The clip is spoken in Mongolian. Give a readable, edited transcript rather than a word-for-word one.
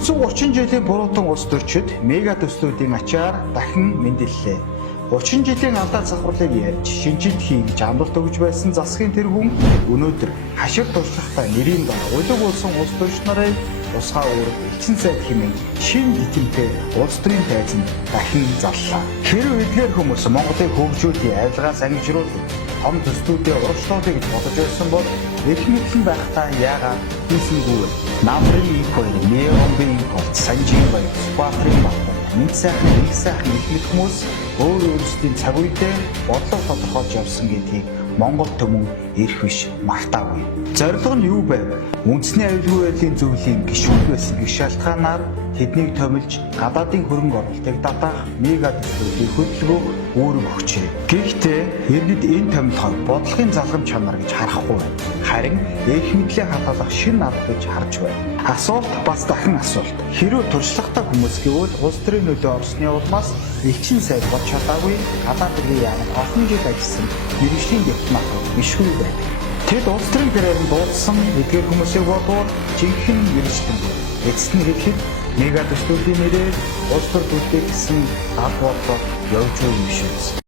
Өнгөрсөн 30 жилийн буруутан улс төрчид мега төслүүдийн ачаар дахин мэндэллээ. 30 жилийн алдаа завхарлыг ярьж шинжид хийж амлалт өгж байсан засгийн тэр хүн өнөөдөр хашир туршлагатай нэрийн дор улиг болсон улс төрч нарыг усгаа өөрөг элчин сайд хэмээн шин хитэмтэй улс төрийн тайзанд дахин зарлаа. Хэрэв эдгээр хүмүүс Монголыг хөгжүүлэх авилгаас ангижруулах том төслүүдээ урагшлуулъя гэж бодож байсан бол их мэдлэн байхдаа яагаад хийсэнгүй вэ? Намрын их хоёр, Меромбын голд, Санжийн баяр, Баатрын батар, Минт сайхан, их сайхан их мэд хүмүүс өөр өөрсдийн цаг үедээ бодлого тодорхойлж явсан гэдгийг Монгол түмэн эрх биш магтаагүй. Зорилго нь юу байв? Үндэсний аюулгүй байдлын зөвлөлийн гишүүн байсан гэх шалтгаанаар тэднийг томилж гадаадын хөрөнгө оруулалтыг татах мега төслүүдийн хөдөлгөөн үүрэг өгчээ. Гэхдээ иргэд энэ томилгоор бодлогын залгамж чанар гэж харахгүй байна. Харин эрх мэдлээ хадгалах шинэ арга гэж харж байна. Асуулт бас дахин асуулт. Хэрвээ туршлагатай хүмүүс гэвэл улс төрийн нөлөө орсны улмаас элчин сайд болж чадаагүй гадаад иргэн яамд олон жил ажилласан мэргэжлийн дипломат бишгүй байдаг. Тэд улс төрийн карьеранд дуудсан эдгээр хүмүүсийг бодвол жинхэнэ мэргэжлэн. Эцэст нь хэлэхэд мега төслүүдийн нэрээр улс төр төлөвлөлт гэсэн ад бодлого явж байгаа юм шиг.